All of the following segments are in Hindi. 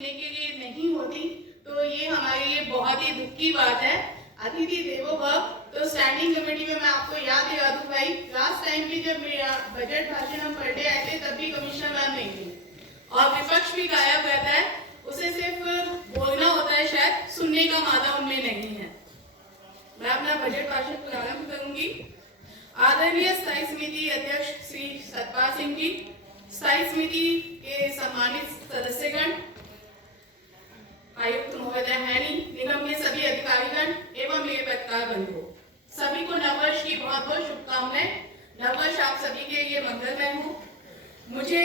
के लिए नहीं होती तो ये हमारे लिए बहुत ही दुख की बात है। अतिथि देवो भव। तो स्टैंडिंग कमेटी में मैं आपको याद दिला दूं भाई, लास्ट टाइम भी जब मेरा बजट भाषण हम पढ़ने आए थे तब भी कमिश्नर मैम नहीं थी और विपक्ष भी गायब रहता है। उसे सिर्फ बोलना होता है, शायद सुनने का मादा उनमें नहीं है। मैं अपना बजट भाषण प्रारंभ करूंगी। आदरणीय स्थायी समिति अध्यक्ष श्री सतपाल सिंह जी, स्थायी समिति के सम्मानित सदस्यगण, आयुक्त महोदय हैनी, निगम के सभी अधिकारीगण एवं मेरे पत्रकार बंधुओं, सभी को नववर्ष की बहुत बहुत शुभकामनाएं। नववर्ष आप सभी के लिए मंगलमय हो। मुझे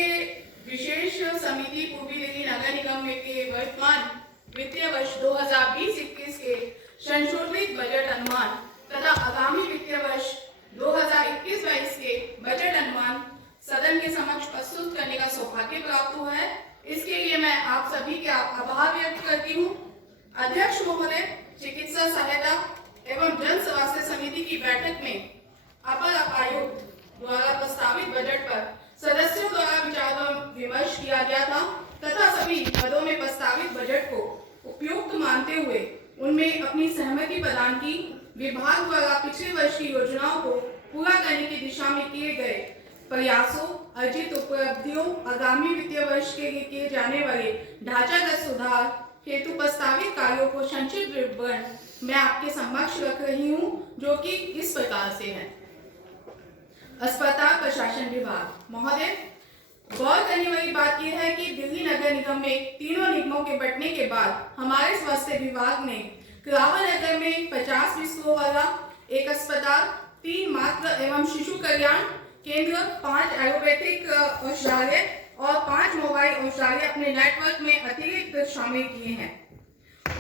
विशेष समिति पूर्वी दिल्ली नगर निगम के वर्तमान वित्तीय वर्ष 2020-21 के संशोधित बजट अनुमान तथा आगामी वित्तीय वर्ष 2021-22 के बजट अनुमान सदन के समक्ष प्रस्तुत करने का सौभाग्य प्राप्त हुआ है। इसके लिए मैं आप सभी के आभार व्यक्त करती हूँ। अध्यक्ष महोदय, चिकित्सा सहायता एवं जन स्वास्थ्य समिति की बैठक में अपर आयुक्त द्वारा प्रस्तावित बजट पर सदस्यों द्वारा विचार विमर्श किया गया था तथा सभी पदों में प्रस्तावित बजट को उपयुक्त मानते हुए उनमें अपनी सहमति प्रदान की। विभाग द्वारा पिछले वर्ष की योजनाओं को पूरा करने की दिशा में किए गए प्रयासों, अर्जित उपलब्धियों, आगामी वित्तीय वर्ष के लिए किए जाने वाले ढांचागत सुधार हेतु प्रस्तावित कार्यों को संक्षिप्त विवरण मैं आपके समक्ष रख रही हूं, जो कि इस प्रकार से है। अस्पताल प्रशासन विभाग महोदय, गौर करने वाली बात यह है कि दिल्ली नगर निगम में तीनों निगमों के बंटने के बाद हमारे स्वास्थ्य विभाग ने करावल नगर में 50 बिस्तरों वाला एक अस्पताल, 3 मातृ एवं शिशु कल्याण केंद्र, 5 एलोपैथिक औषधालय और 5 मोबाइल औषधालय अपने नेटवर्क में अतिरिक्त शामिल किए हैं।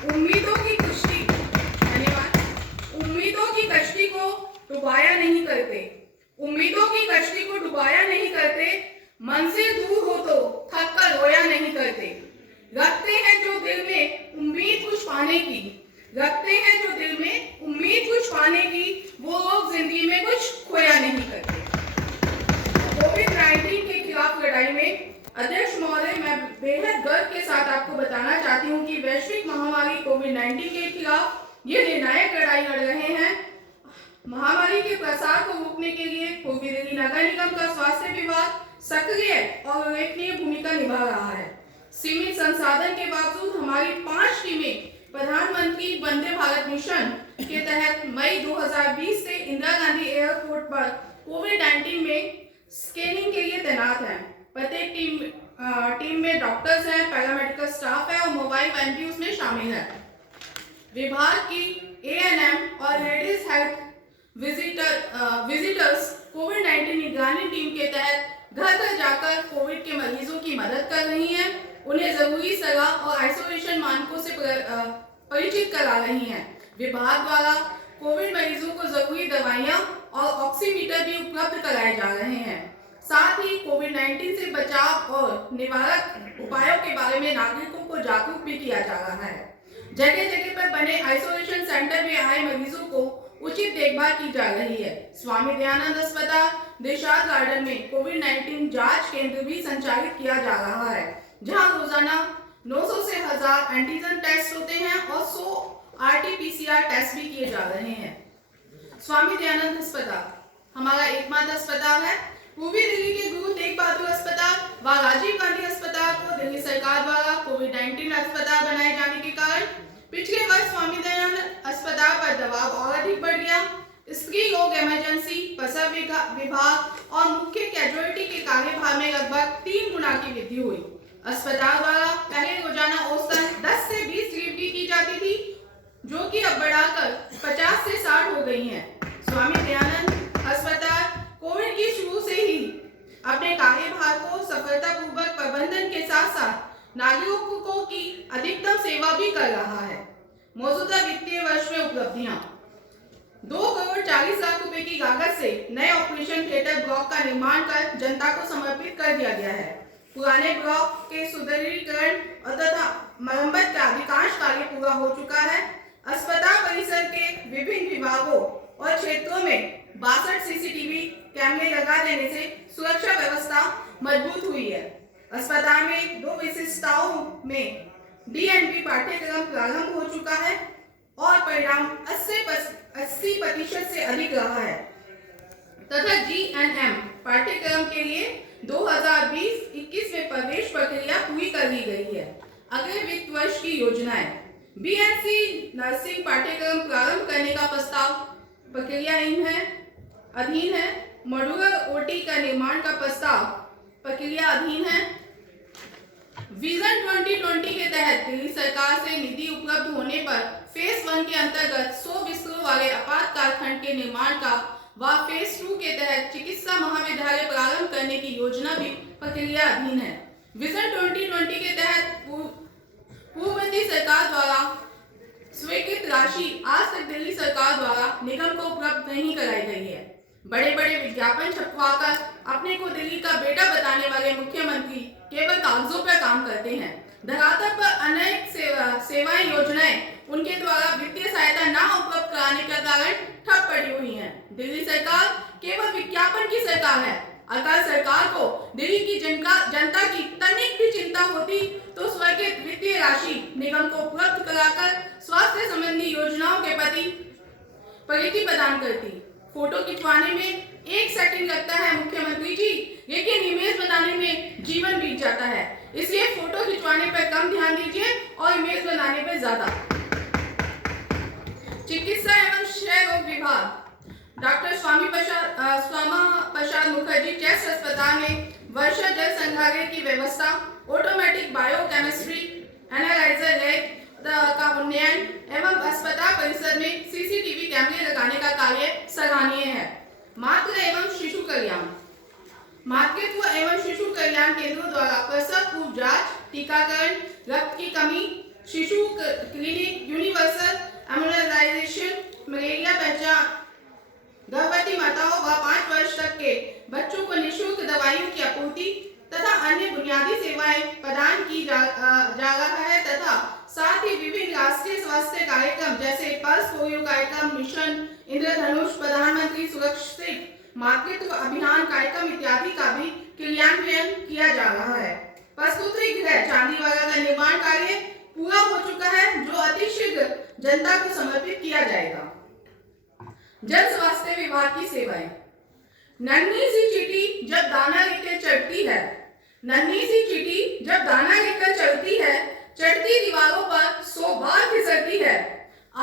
उम्मीदों की कश्ती, धन्यवाद। उम्मीदों की कश्ती को डुबाया नहीं करते, उम्मीदों की कश्ती को डुबाया नहीं करते, मन से दूर हो तो थक कर रोया नहीं करते। रखते हैं जो दिल में उम्मीद कुछ पाने की, रखते हैं जो दिल में उम्मीद कुछ पाने की, वो लोग जिंदगी में कुछ खोया नहीं करते। कोविड-19 के खिलाफ लड़ाई में अध्यक्ष महोदय, मैं बेहद गर्व के साथ आपको बताना चाहती हूँ कि वैश्विक महामारी कोविड-19 के खिलाफ ये निर्णायक लड़ाई लड़ रहे हैं। महामारी के प्रसार को रोकने के लिए पूर्वी दिल्ली नगर निगम का स्वास्थ्य विभाग सक्रिय और उल्लेखनीय भूमिका निभा रहा है। सीमित संसाधन के बावजूद हमारी 5 टीमें प्रधानमंत्री वंदे भारत मिशन के तहत मई 2020 से इंदिरा गांधी एयरपोर्ट पर कोविड-19 में स्कैनिंग के लिए तैनात हैं। प्रत्येक टीम में डॉक्टर्स हैं, पैरामेडिकल स्टाफ है और मोबाइल वैन भी उसमें शामिल है। विभाग की ANM और लेडीज हेल्थ विजिटर्स कोविड-19 निगरानी टीम के तहत घर घर जाकर कोविड के मरीजों की मदद कर रही हैं, उन्हें जरूरी सलाह और आइसोलेशन मानकों से परिचित करा रही हैं। विभाग द्वारा कोविड मरीजों को जरूरी दवाइयां और ऑक्सीमीटर भी उपलब्ध कराए जा रहे हैं। साथ ही कोविड-19 से बचाव और निवारक उपायों के बारे में नागरिकों को जागरूक भी किया जा रहा है। जगह जगह पर बने आइसोलेशन सेंटर में आए मरीजों को उचित देखभाल की जा रही है। स्वामी दयानंद अस्पताल, दिशाद गार्डन में कोविड-19 जांच केंद्र भी संचालित किया जा रहा है, जहां रोजाना 900 से 1000 एंटीजन टेस्ट होते हैं और 100 RT-PCR टेस्ट भी किए जा रहे हैं। स्वामी दयानंद अस्पताल हमारा एकमात्र अस्पताल है। पूर्वी दिल्ली के गुरु तेग बहादुर अस्पताल व राजीव गांधी अस्पताल को दिल्ली सरकार द्वारा कोविड-19 अस्पताल बनाए जाने के कारण पिछले वर्ष स्वामी दयानंद अस्पताल पर दबाव और अधिक बढ़ गया। स्त्री रोग इमरजेंसी, प्रसव विभाग और मुख्य कैजुअलिटी के कार्यभार में लगभग 3 गुना की वृद्धि हुई। अस्पताल द्वारा पहले रोजाना औसतन 10 से 20 डिलीवरी की जाती थी, जो कि अब बढ़ाकर 50 से 60 हो गई हैं। स्वामी दयानंद अस्पताल कोविड की शुरू से ही अपने कार्यभार को सफलतापूर्वक प्रबंधन के साथ साथ नागरिकों की अधिकतम सेवा भी कर रहा है। मौजूदा वित्तीय वर्ष में उपलब्धियां: 2 करोड़ 40 लाख रुपए की लागत से नए ऑपरेशन थिएटर ब्लॉक का निर्माण कर जनता को समर्पित कर दिया गया है। पुराने ब्लॉक के सुदृढ़ीकरण तथा मरम्मत का अधिकांश कार्य पूरा हो चुका है। अस्पताल परिसर के विभिन्न विभागों और क्षेत्रों में 62 CCTV कैमरे लगा देने से सुरक्षा व्यवस्था मजबूत हुई है। अस्पताल में 2 विशिष्टताओं में DNP पाठ्यक्रम प्रारंभ हो चुका है और परिणाम 80% से अधिक रहा है तथा GNM पाठ्यक्रम के लिए 2020-21 में प्रवेश प्रक्रिया पूरी कर ली गई है। अगले वित्त वर्ष की योजनाएं। BSc नर्सिंग पाठ्यक्रम प्रारंभ करने का प्रस्ताव प्रक्रियाधीन है। मॉड्यूलर OT का निर्माण का प्रस्ताव प्रक्रिया अधीन है। विजन 2020 के तहत दिल्ली सरकार से निधि उपलब्ध होने पर फेज 1 के अंतर्गत 100 बिस्तरों वाले आपातकाल खंड के निर्माण का व फेज 2 के तहत चिकित्सा महाविद्यालय प्रारंभ करने की योजना भी प्रक्रिया अधीन है। विजन 2020 के तहत पूर्ववर्ती सरकार द्वारा स्वीकृत राशि आज तक दिल्ली सरकार द्वारा निगम को उपलब्ध नहीं कराई गई है। बड़े बड़े विज्ञापन छपवाकर अपने को दिल्ली का बेटा बताने वाले मुख्यमंत्री केवल कागजों पर काम करते हैं। धरातल पर अनेक सेवाएं योजनाएं उनके द्वारा वित्तीय सहायता न उपलब्ध कराने के कारण ठप पड़ी हुई हैं। दिल्ली सरकार केवल विज्ञापन की सरकार है। अगर सरकार को दिल्ली की जनता की तनिक भी चिंता होती तो स्वीकृत वित्तीय राशि निगम को उपलब्ध कराकर स्वास्थ्य संबंधी योजनाओं के प्रति परिधि प्रदान करती। फोटो खिंचवाने में 1 सेकंड लगता है मुख्यमंत्री जी, लेकिन इमेज बनाने में जीवन बीत जाता है। इसलिए फोटो खिंचवाने पर कम ध्यान दीजिए और इमेज बनाने पर ज्यादा। चिकित्सा एवं क्षय रोग विभाग डॉक्टर श्यामा प्रसाद मुखर्जी चेस्ट अस्पताल में वर्षा जल संग्रहालय की व्यवस्था, ऑटोमेटिक बायोकेमिस्ट्री एनालाइजर लैब का उन्नयन एवं अस्पताल परिसर में CCTV कैमरे लगाने का कार्य सराहनीय है। मातृ एवं शिशु कल्याण मातृत्व एवं शिशु कल्याण केंद्रों द्वारा प्रसव पूर्व जांच, टीकाकरण, रक्त की कमी, शिशु क्लिनिक, यूनिवर्सल इम्यूनाइजेशन, मलेरिया पहचान, गर्भवती माताओं व 5 वर्ष तक के बच्चों को निःशुल्क दवाइयों की आपूर्ति तथा अन्य बुनियादी सेवाएं प्रदान की जा रहा है तथा साथ ही विभिन्न राष्ट्रीय स्वास्थ्य कार्यक्रम जैसे पल्स पोलियो कार्यक्रम, मिशन इंद्रधनुष, प्रधानमंत्री सुरक्षित मातृत्व अभियान कार्यक्रम इत्यादि का भी क्रियान्वयन किया जा रहा है। प्रसूति गृह चांदीवाला का निर्माण कार्य पूरा हो चुका है, जो अतिशीघ्र जनता को समर्पित किया जाएगा। जन स्वास्थ्य विभाग की सेवाएं। नन्ही सी चींटी जब दाना लेकर चढ़ती है, नन्ही सी चींटी जब दाना लेकर चलती है, चढ़ती दीवारों पर 100 बार फिसलती है।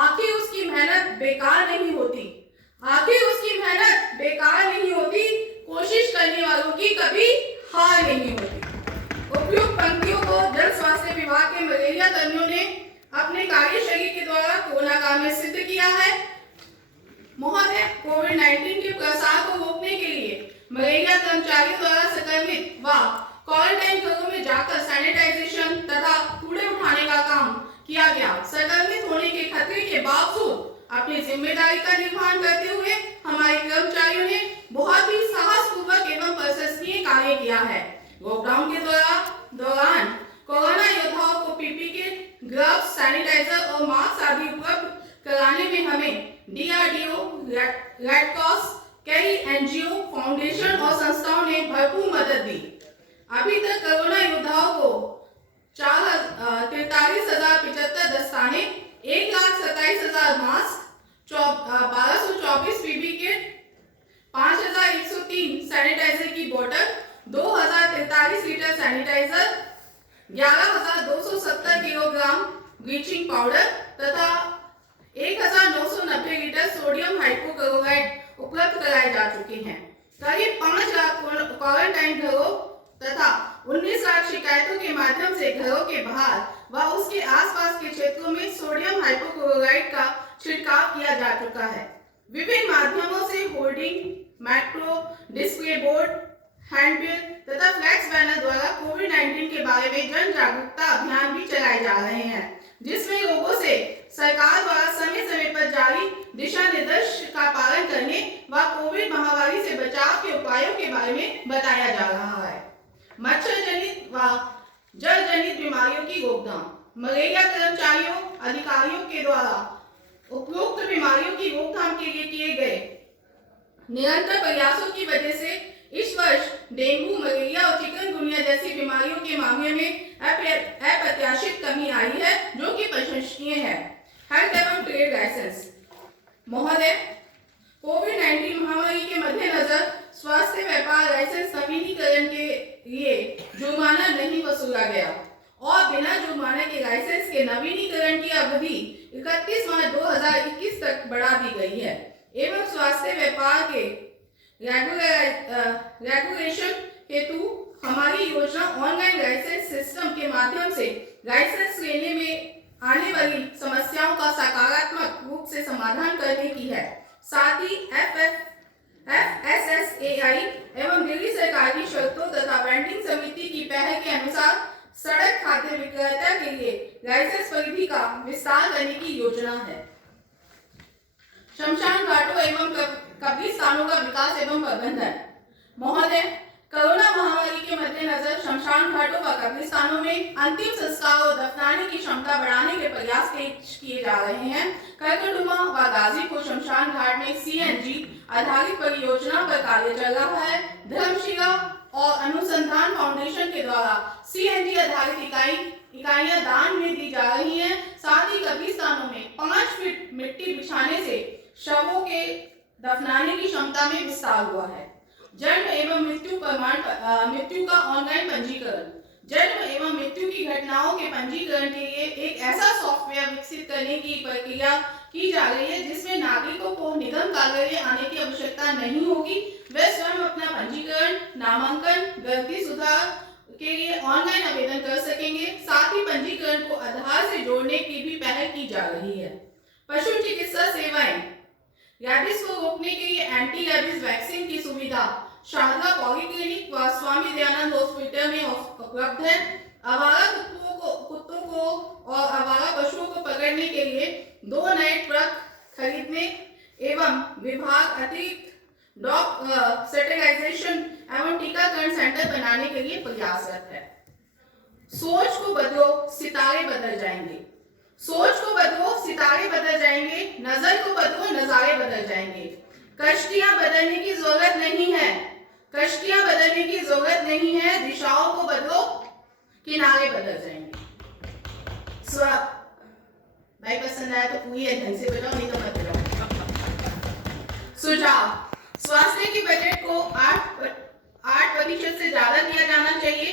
आखिर उसकी मेहनत बेकार नहीं होती, आखिर उसकी मेहनत बेकार नहीं होती, कोशिश करने वालों की कभी हार नहीं होती। उपयुक्त पंक्तियों को जन स्वास्थ्य विभाग के मलेरिया कर्मियों ने अपने कार्यशैली के द्वारा कोरोना काल में सिद्ध किया है। महोदय, कोविड-19 के प्रसार को रोकने के लिए मलेरिया कर्मचारियों द्वारा संक्रमित व क्वारंटाइन घरों में जाकर सैनिटाइजेशन तथा कूड़े उठाने का काम किया गया। संक्रमित होने के खतरे के बावजूद अपनी जिम्मेदारी का निर्वहन करते हुए हमारे कर्मचारियों ने बहुत ही साहसपूर्वक एवं प्रशंसनीय कार्य किया है। लॉकडाउन के दौरान कोरोना योद्धाओं को पीपी किट, ग्लव्स, सैनिटाइजर और मास्क आदि उपलब्ध कराने में हमें DRDO, रेड क्रॉस, कई NGO, फाउंडेशन और संस्थाओं ने भरपूर मदद दी। अभी तक कोरोना योद्धाओं को 43,075 दस्ताने, 1,27,000 मास्क, 1224 पीपी किट, 5,103 सैनिटाइजर की बोतल, 2,043 litre sanitiser, 11,270 kilogram bleaching powder तथा 1,990 लीटर सोडियम हाइपोक्लोराइड उपलब्ध कराए जा चुके हैं। करीब 5 लाख क्वारंटाइन घरों तथा 19 लाख शिकायतों के माध्यम से घरों के बाहर व उसके आसपास के क्षेत्रों में सोडियम हाइपोक्लोराइड का छिड़काव किया जा चुका है। विभिन्न माध्यमों से hoarding, metro, display board, handbill तथा फ्लैक्स बैनर द्वारा कोविड-19 के बारे में जन जागरूकता अभियान भी चलाए जा रहे हैं, जिसमें लोगों से सरकार द्वारा समय समय पर जारी दिशा निर्देश का पालन करने व कोविड महामारी से बचाव के उपायों के बारे में बताया जा रहा है। मच्छर जनित व जल जनित बीमारियों की रोकथाम। मलेरिया कर्मचारियों अधिकारियों के द्वारा उपरोक्त बीमारियों की रोकथाम के लिए किए गए निरंतर प्रयासों की वजह से इस वर्ष डेंगू, मलेरिया और चिकनगुनिया जैसी बीमारियों के मामले में अप्रत्याशित कमी आई है, जो कि प्रशंसनीय है। हेल्थ एवं ट्रेड लाइसेंस। महोदय, कोविड-19 महामारी के मद्देनजर स्वास्थ्य व्यापार लाइसेंस नवीनीकरण के लिए जुर्माना नहीं वसूला गया और बिना जुर्माने के लाइसेंस के नवीनीकरण की अवधि 31 मार्च 2021 तक बढ़ा दी गई है एवं स्वास्थ्य व्यापार के रेगुलेशन हेतु हमारी योजना ऑनलाइन लाइसेंस सिस्टम के माध्यम से लाइसेंस लेने में आने वाली समस्याओं का सकारात्मक रूप से समाधान करने की है। साथ ही FSSAI एवं दिल्ली सरकार की शर्तों तथा वेंडिंग समिति की पहल के अनुसार सड़क खाद्य विक्रेता के लिए लाइसेंस परिधि का विस्तार करने की योजना है। शमशान घाटों एवं कब्रिस्तानों का विकास एवं प्रबंधन। महोदय, कोरोना महामारी के मद्देनजर शमशान घाटों व कब्रिस्तानों में अंतिम संस्कार और दफनाने की क्षमता बढ़ाने के प्रयास किए जा रहे हैं। करकटुमा व गाजीपुर शमशान घाट में CNG आधारित परियोजना पर कार्य चल रहा है। धर्मशिला और अनुसंधान फाउंडेशन के द्वारा CNG आधारित इकाइयां दान में दी जा रही हैं। साथ ही कब्रिस्तानों में 5 फीट मिट्टी बिछाने से शवों के दफनाने की क्षमता में विस्तार हुआ है। जन्म एवं मृत्यु का ऑनलाइन पंजीकरण। जन्म एवं मृत्यु की घटनाओं के पंजीकरण के लिए एक ऐसा सॉफ्टवेयर विकसित करने की प्रक्रिया की जा रही है जिसमें नागरिकों को निगम कार्यालय आने की आवश्यकता नहीं होगी। वे स्वयं अपना पंजीकरण, नामांकन, गलती सुधार के लिए ऑनलाइन आवेदन कर सकेंगे। साथ ही पंजीकरण को आधार से जोड़ने की भी पहल की जा रही है। पशु चिकित्सा सेवाएं। रैबिस को रोकने के लिए एंटी रैबिस वैक्सीन की सुविधा शारदा पॉलीक्लिनिक व स्वामी दयानंद हॉस्पिटल में उपलब्ध है। आवारा कुत्तों को और आवारा पशुओं को पकड़ने के लिए 2 नए ट्रक खरीदने एवं विभाग अतिरिक्त डॉग स्टरलाइजेशन एवं टीकाकरण सेंटर बनाने के लिए प्रयासरत है। सोच को बदलो, सितारे बदल जाएंगे। सोच को बदलो, सितारे बदल जाएंगे। नजर को बदलो, नजारे बदल जाएंगे। कश्तियां बदलने की जरूरत नहीं है। कश्तियां बदलने की जरूरत नहीं है। दिशाओं को बदलो, किनारे बदल जाएंगे। भाई पसंद आया तो पूरी ढंग से बजाओ, नहीं तो मत बजाओ। सुझाव। स्वास्थ्य की बजट को 8% से ज्यादा दिया जाना चाहिए।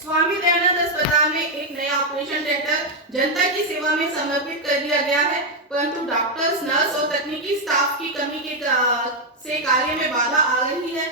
स्वामी दयानंद अस्पताल में एक नया ऑपरेशन थिएटर जनता की सेवा में समर्पित कर दिया गया है, परंतु डॉक्टर्स, नर्स और तकनीकी स्टाफ की कमी से कार्य में बाधा आ रही है।